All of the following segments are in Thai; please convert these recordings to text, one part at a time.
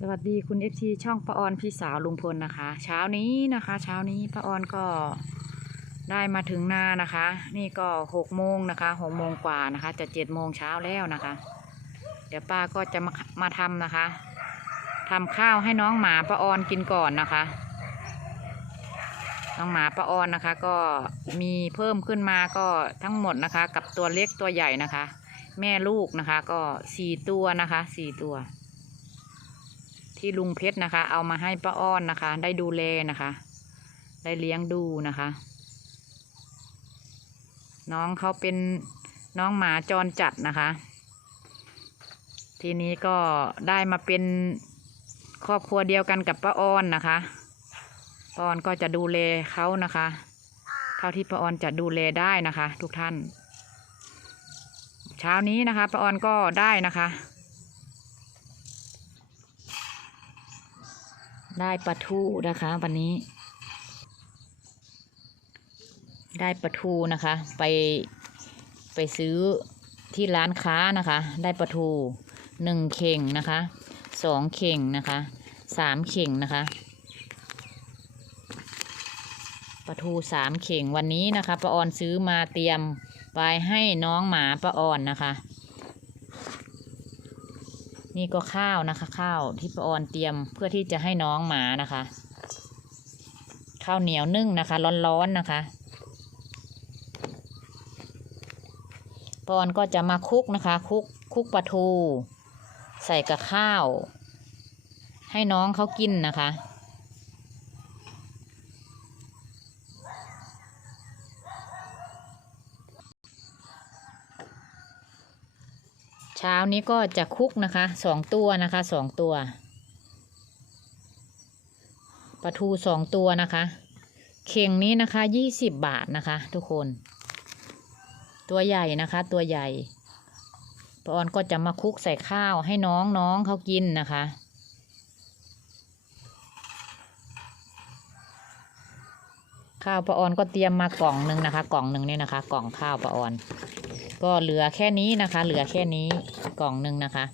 สวัสดีคุณเอฟซีช่องป้าออนพี่สาวลุงพลนะคะ เช้านี้นะคะ เช้านี้ป้าออนก็ได้มาถึงนานะคะ นี่ก็หกโมงนะคะหกโมงกว่านะคะ จะเจ็ดโมงเช้าแล้วนะคะ เดี๋ยวป้าก็จะมามาทำนะคะทำข้าวให้น้องหมาป้าออนกินก่อนนะคะ น้องหมาป้าออนนะคะ ก็มีเพิ่มขึ้นมาก็ทั้งหมดนะคะ กับตัวเล็กตัวใหญ่นะคะ แม่ลูกนะคะ ก็สี่ตัวนะคะสี่ตัว ที่ลุงเพชรนะคะ เอามาให้ป้าอ้อนนะคะ ได้ดูแลนะคะ ได้เลี้ยงดูนะคะ น้องเขาเป็นน้องหมาจรจัดนะคะ ทีนี้ก็ได้มาเป็นครอบครัวเดียวกันกับป้าอ้อนนะคะป้าอ้อนก็จะดูแลเขานะคะ เท่าที่ป้าอ้อนจะดูแลได้นะคะ ทุกท่าน เช้านี้นะคะป้าอ้อนก็ได้นะคะ ได้ปลาทูนะคะ วันนี้ ได้ปลาทูนะคะ ไปไปซื้อที่ร้านค้านะคะ ได้ปลาทูหนึ่งเข่งนะคะสองเข่งนะคะสามเข่งนะคะปลาทูสามเข่งวันนี้นะคะป้าออนซื้อมาเตรียมไว้ให้น้องหมาป้าออนนะคะ นี่ก็ข้าวนะคะ ข้าวที่ปออนเตรียมเพื่อที่จะให้น้องหมานะคะ ข้าวเหนียวนึ่งนะคะ ร้อนๆนะคะปออนก็จะมาคลุกนะคะคลุกคลุกปลาทู ใส่กับข้าว ให้น้องเขากินนะคะ ช้านี้ก็จะคุกนะคะสองตัวนะคะสองตัวปลาทูสองตัวนะคะ เข่งนี้นะคะยี่สิบบาทนะคะ ทุกคน ตัวใหญ่นะคะ ตัวใหญ่ปออนก็จะมาคุกใส่ข้าวให้น้องน้องเขากินนะคะ ข้าวปออนก็เตรียมมากล่องหนึ่งนะคะ กล่องหนึ่งนี่นะคะ กล่องข้าวปาออน ก็เหลือแค่นี้นะคะ เหลือแค่นี้กล่องหนึ่งนะคะ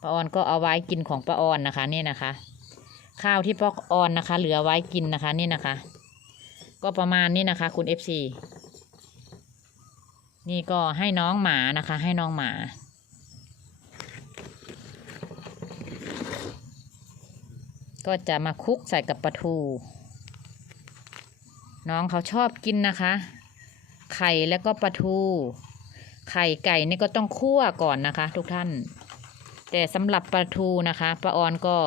ป้าออนก็เอาไว้กินของป้าออนนะคะนี่นะคะ ข้าวที่ป้าออนนะคะ เหลือไว้กินนะคะนี่นะคะ ก็ประมาณนี้นะคะ คุณเอฟซีนี่ก็ให้น้องหมานะคะ ให้น้องหมาก็จะมาคลุกใส่กับปลาทู น้องเขาชอบกินนะคะ ไข่แล้วก็ปลาทู ไข่ไก่นี่ก็ต้องคั่วก่อนนะคะ ทุกท่าน แต่สำหรับปลาทูนะคะป้าออนก็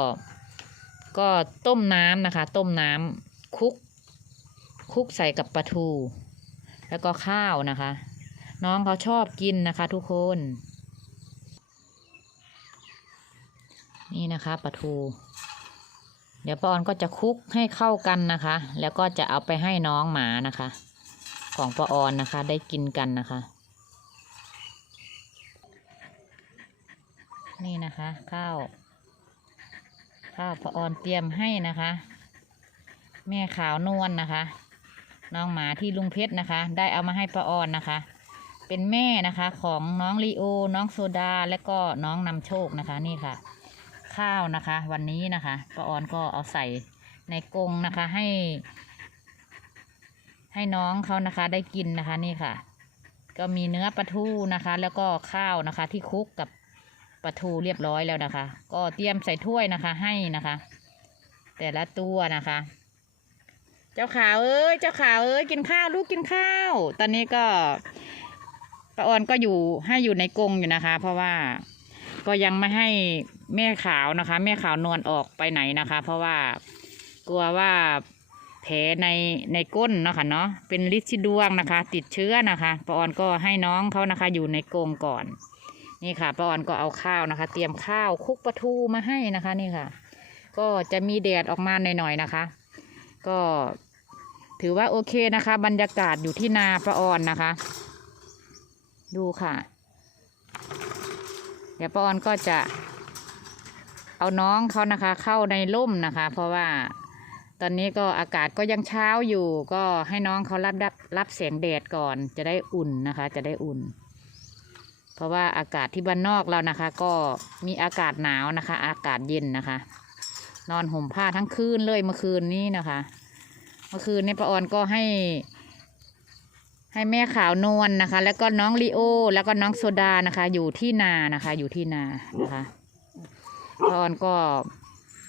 ก็ต้มน้ำนะคะ ต้มน้ำคลุกคลุกใส่กับปลาทู แล้วก็ข้าวนะคะ น้องเขาชอบกินนะคะ ทุกคน นี่นะคะปลาทู เดี๋ยวป้าออนก็จะคลุกให้เข้ากันนะคะ แล้วก็จะเอาไปให้น้องหมานะคะ ของป้าออนนะคะ ได้กินกันนะคะ นี่นะคะ ข้าวข้าวป้าออนเตรียมให้นะคะ แม่ขาวนวลนะคะ น้องหมาที่ลุงเพชรนะคะ ได้เอามาให้ป้าออนนะคะ เป็นแม่นะคะของน้องลีโอ น้องโซดาและก็น้องนำโชคนะคะนี่ค่ะ ข้าวนะคะ วันนี้นะคะป้าออนก็เอาใส่ในกรงนะคะให้ ให้น้องเขานะคะได้กินนะคะนี่ค่ะ ก็มีเนื้อปลาทูนะคะ แล้วก็ข้าวนะคะที่คลุกกับ ปลาทูเรียบร้อยแล้วนะคะ ก็เตรียมใส่ถ้วยนะคะให้นะคะ แต่ละตัวนะคะ เจ้าขาวเอ้ยเจ้าขาวเอ้ยกินข้าวลูกกินข้าว ตอนนี้ก็ป้าออนก็อยู่ให้อยู่ในกรงอยู่นะคะ เพราะว่าก็ยังไม่ให้แม่ขาวนะคะ แม่ขาวนวลออกไปไหนนะคะ เพราะว่ากลัวว่าแผลในในก้นเนาะค่ะเนาะเป็นลิซิดวงนะคะ ติดเชื้อนะคะป้าออนก็ให้น้องเขานะคะ อยู่ในกรงก่อน นี่ค่ะป้าออนก็เอาข้าวนะคะ เตรียมข้าวคุกปลาทูมาให้นะคะนี่ค่ะ ก็จะมีแดดออกมาหน่อยๆนะคะ ก็ถือว่าโอเคนะคะ บรรยากาศอยู่ที่นาป้าออนนะคะ ดูค่ะ เดี๋ยวป้าออนก็จะ เอาน้องเขานะคะ เข้าในร่มนะคะ เพราะว่าตอนนี้ก็อากาศก็ยังเช้าอยู่ ก็ให้น้องเขารับรับรับแสงแดดก่อน จะได้อุ่นนะคะ จะได้อุ่น เพราะว่าอากาศที่บ้านนอกเรานะคะ ก็มีอากาศหนาวนะคะ อากาศเย็นนะคะ นอนห่มผ้าทั้งคืนเลยเมื่อคืนนี้นะคะ เมื่อคืนนี้ป้าออนก็ให้ ให้แม่ขาวนวลนะคะ แล้วก็น้องลีโอ แล้วก็น้องโซดานะคะ อยู่ที่นานะคะ อยู่ที่นานะคะป้าออนก็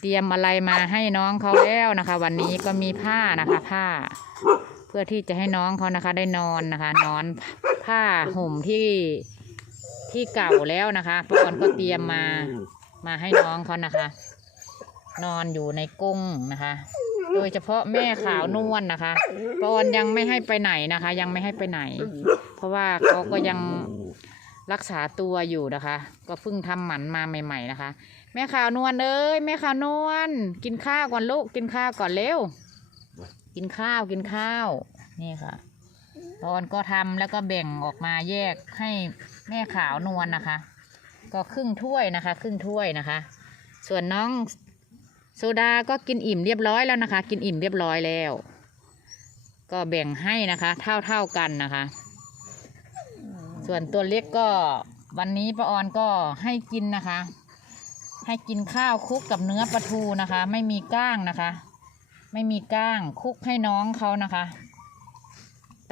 เตรียมอะไรมาให้น้องเขาแล้วนะคะ วันนี้ก็มีผ้านะคะ ผ้า เพื่อที่จะให้น้องเขานะคะ ได้นอนนะคะ นอนผ้าห่มที่ ที่เก่าแล้วนะคะป้าออนก็เตรียมมามาให้น้องเขานะคะ นอนอยู่ในกรงนะคะ โดยเฉพาะแม่ขาวนวลนะคะปอนยังไม่ให้ไปไหนนะคะ ยังไม่ให้ไปไหน เพราะว่าเขาก็ยังรักษาตัวอยู่นะคะ ก็เพิ่งทำหมันมาใหม่ ๆนะคะ แม่ขาวนวลเอ้ยแม่ขาวนวลกินข้าวก่อนลูกกินข้าวก่อนเร็ว กินข้าวกินข้าวนี่ค่ะ ปอนก็ทำแล้วก็แบ่งออกมาแยกให้แม่ขาวนวลนะคะ ก็ครึ่งถ้วยนะคะ ครึ่งถ้วยนะคะ ส่วนน้องโซดาก็กินอิ่มเรียบร้อยแล้วนะคะ กินอิ่มเรียบร้อยแล้ว ก็แบ่งให้นะคะ เท่าเท่ากันนะคะ ส่วนตัวเล็กก็วันนี้ป้าออนก็ให้กินนะคะ ให้กินข้าวคลุกกับเนื้อปลาทูนะคะ ไม่มีก้างนะคะ ไม่มีก้างคลุกให้น้องเขานะคะ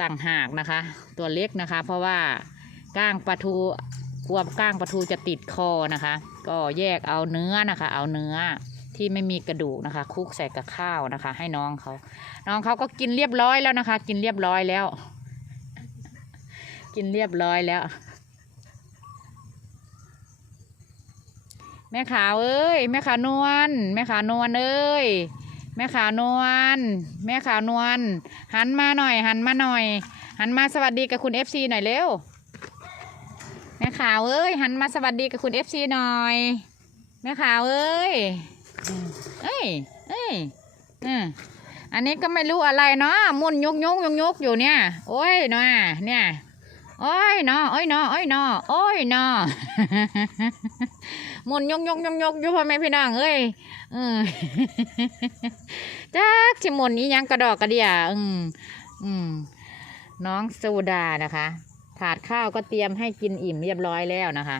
ต่างหากนะคะ ตัวเล็กนะคะ เพราะว่าก้างปลาทูกลัวก้างปลาทูจะติดคอนะคะ ก็แยกเอาเนื้อนะคะ เอาเนื้อที่ไม่มีกระดูกนะคะ คุกใส่กับข้าวนะคะ ให้น้องเขา น้องเขาก็กินเรียบร้อยแล้วนะคะ กินเรียบร้อยแล้ว กินเรียบร้อยแล้ว แม่ขาวเอ้ย แม่ขาวนวลแม่ขาวนวลเอ้ย แม่ขาวนวลแม่ขาวนวลหันมาหน่อย หันมาหน่อย หันมาสวัสดีกับคุณเอฟซีหน่อยเร็วแม่ขาวเอ้ยหันมาสวัสดีกับคุณเอฟซีหน่อยแม่ขาวเอ้ยเอ้ยเอ้ยอืมอันนี้ก็ไม่รู้อะไรเนาะมุนยุกยุกยุกยุกอยู่เนี่ย โอ้ยเนาะเนี่ยโอ้ยเนาะโอ้ยเนาะโอ้ยเนาะโอ้ยเนาะ มนยุกยุกยุกยุกยู่พ่อแม่พี่น้องเอ้ยอืมจักสิมนอีหยังกระดอกกระเดียอืมอืมน้องโซดานะคะ ถาดข้าวก็เตรียมให้กินอิ่มเรียบร้อยแล้วนะคะ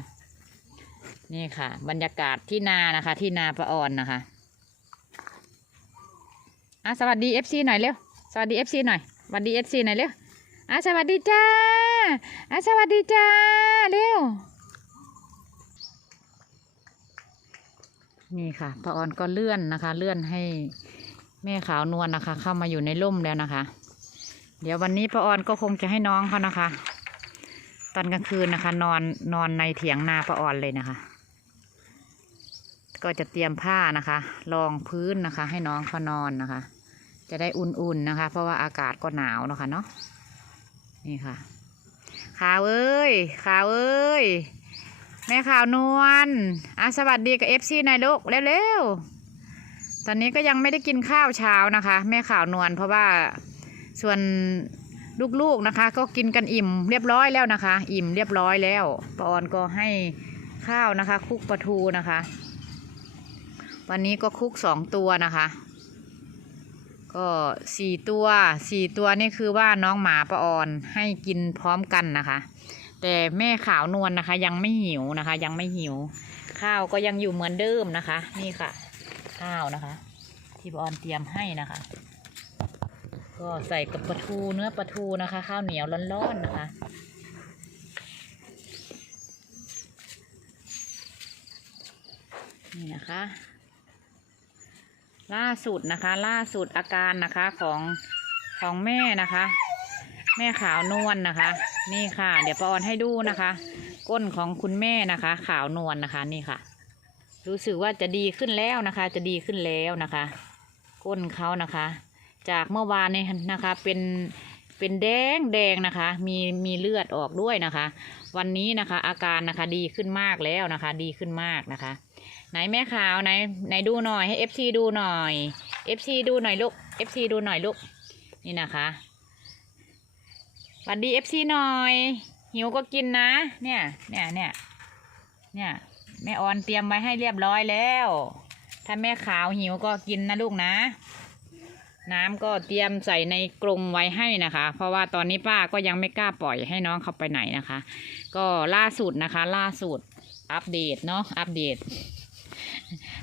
นี่ค่ะ บรรยากาศที่นานะคะ ที่นาประออนนะคะอะสวัสดีเอฟซีหน่อยเร็วสวัสดีเอฟซีหน่อยสวัสดีเอฟซีหน่อยเร็วอะสวัสดีจ้าอะสวัสดีจ้าเร็ว นี่ค่ะประออนก็เลื่อนนะคะ เลื่อนให้แม่ขาวนวลนะคะ เข้ามาอยู่ในร่มแล้วนะคะ เดี๋ยววันนี้ประออนก็คงจะให้น้องเขานะคะ ตอนกลางคืนนะคะ นอนนอนในเถียงนาประออนเลยนะคะ ก็จะเตรียมผ้านะคะรองพื้นนะคะ ให้น้องเขานอนนะคะ จะได้อุ่นๆนะคะ เพราะว่าอากาศก็หนาวนะคะเนาะนี่ค่ะขาวเอ้ยขาวเอ้ย แม่ขาวนวลอะสวัสดีกับเอฟซีนายลูกเร็วๆ ตอนนี้ก็ยังไม่ได้กินข้าวเช้านะคะ แม่ขาวนวลเพราะว่าส่วนลูกๆนะคะ ก็กินกันอิ่มเรียบร้อยแล้วนะคะ อิ่มเรียบร้อยแล้วปออนก็ให้ข้าวนะคะ คุกปลาทูนะคะ วันนี้ก็คุกสองตัวนะคะก็สี่ตัวสี่ตัวนี่คือว่าน้องหมาปะออนให้กินพร้อมกันนะคะ แต่แม่ขาวนวลนะคะ ยังไม่หิวนะคะ ยังไม่หิว ข้าวก็ยังอยู่เหมือนเดิมนะคะ นี่ค่ะ ข้าวนะคะ ที่ปะออนเตรียมให้นะคะ ก็ใส่กับปลาทูเนื้อปลาทูนะคะ ข้าวเหนียวร้อนๆนะคะนี่นะคะ ล่าสุดนะคะ ล่าสุดอาการนะคะของของแม่นะคะ แม่ขาวนวลนะคะ นี่ค่ะ เดี๋ยวปออนให้ดูนะคะ ก้นของคุณแม่นะคะ ขาวนวลนะคะนี่ค่ะ รู้สึกว่าจะดีขึ้นแล้วนะคะ จะดีขึ้นแล้วนะคะ ก้นเขานะคะ จากเมื่อวานนี้นะคะเป็นเป็นแดงแดงนะคะ มีมีเลือดออกด้วยนะคะ วันนี้นะคะ อาการนะคะดีขึ้นมากแล้วนะคะ ดีขึ้นมากนะคะ ไหนแม่ขาวไหนไหนดูหน่อยให้เอฟซีดูหน่อยเอฟซีดูหน่อยลูกเอฟซีดูหน่อยลูกนี่นะคะ วัสดีเอฟซีหน่อย หิวก็กินนะ เนี่ย เนี่ยเนี่ยเนี่ยแม่ออนเตรียมไว้ให้เรียบร้อยแล้ว ถ้าแม่ขาวหิวก็กินนะลูกนะ น้ำก็เตรียมใส่ในกรงไว้ให้นะคะ เพราะว่าตอนนี้ป้าก็ยังไม่กล้าปล่อยให้น้องเขาไปไหนนะคะ ก็ล่าสุดนะคะ ล่าสุดอัปเดตเนาะอัปเดต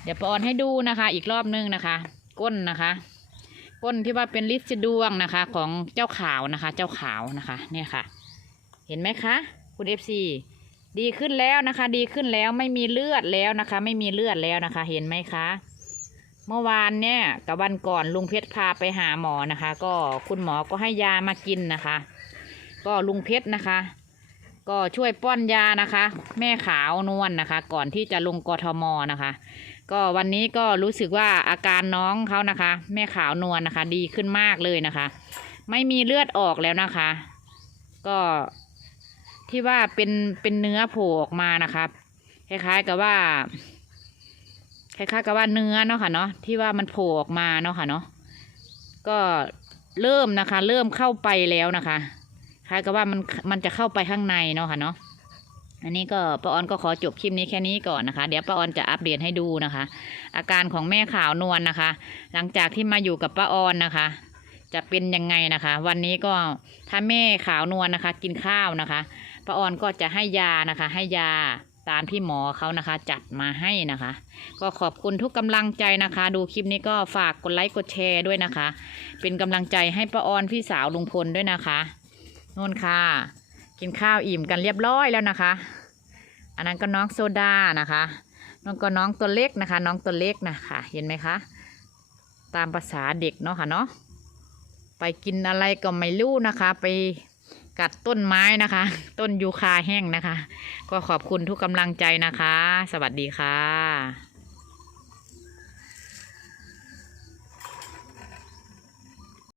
เดี๋ยวปอนให้ดูนะคะ อีกรอบนึงนะคะ ก้นนะคะ ก้นที่ว่าเป็นลิสดวงนะคะ ของเจ้าขาวนะคะ เจ้าขาวนะคะ เนี่ยค่ะ เห็นไหมคะ คุณเอฟซีดีขึ้นแล้วนะคะ ดีขึ้นแล้วไม่มีเลือดแล้วนะคะ ไม่มีเลือดแล้วนะคะ เห็นไหมคะ เมื่อวานเนี่ยกับวันก่อนลุงเพชรพาไปหาหมอนะคะ ก็คุณหมอก็ให้ยามากินนะคะ ก็ลุงเพชรนะคะ ก็ช่วยป้อนยานะคะ แม่ขาวนวลนะคะ ก่อนที่จะลงกทมนะคะ ก็วันนี้ก็รู้สึกว่าอาการน้องเขานะคะ แม่ขาวนวลนะคะ ดีขึ้นมากเลยนะคะ ไม่มีเลือดออกแล้วนะคะ ก็ที่ว่าเป็นเป็นเนื้อโผล่ออกมานะคะคล้ายๆกับว่าคล้ายๆกับว่าเนื้อเนาะค่ะเนาะที่ว่ามันโผล่ออกมาเนาะค่ะเนาะก็เริ่มนะคะ เริ่มเข้าไปแล้วนะคะคล้ายกับว่ามันมันจะเข้าไปข้างในเนาะค่ะเนาะ อันนี้ก็ป้าออนก็ขอจบคลิปนี้แค่นี้ก่อนนะคะ เดี๋ยวป้าออนจะอัปเดตให้ดูนะคะ อาการของแม่ขาวนวลนะคะ หลังจากที่มาอยู่กับป้าออนนะคะ จะเป็นยังไงนะคะ วันนี้ก็ถ้าแม่ขาวนวลนะคะ กินข้าวนะคะป้าออนก็จะให้ยานะคะ ให้ยาตามที่หมอเขานะคะ จัดมาให้นะคะ ก็ขอบคุณทุกกำลังใจนะคะ ดูคลิปนี้ก็ฝากกดไลค์กดแชร์ด้วยนะคะ เป็นกำลังใจให้ป้าออนพี่สาวลุงพลด้วยนะคะนู่นค่ะ กินข้าวอิ่มกันเรียบร้อยแล้วนะคะ อันนั้นก็น้องโซดานะคะน้องก็น้องตัวเล็กนะคะ น้องตัวเล็กนะคะเห็นไหมคะ ตามภาษาเด็กเนาะค่ะเนาะไปกินอะไรก็ไม่รู้นะคะ ไปกัดต้นไม้นะคะ ต้นยูคาแห้งนะคะ ก็ขอบคุณทุกกำลังใจนะคะ สวัสดีค่ะ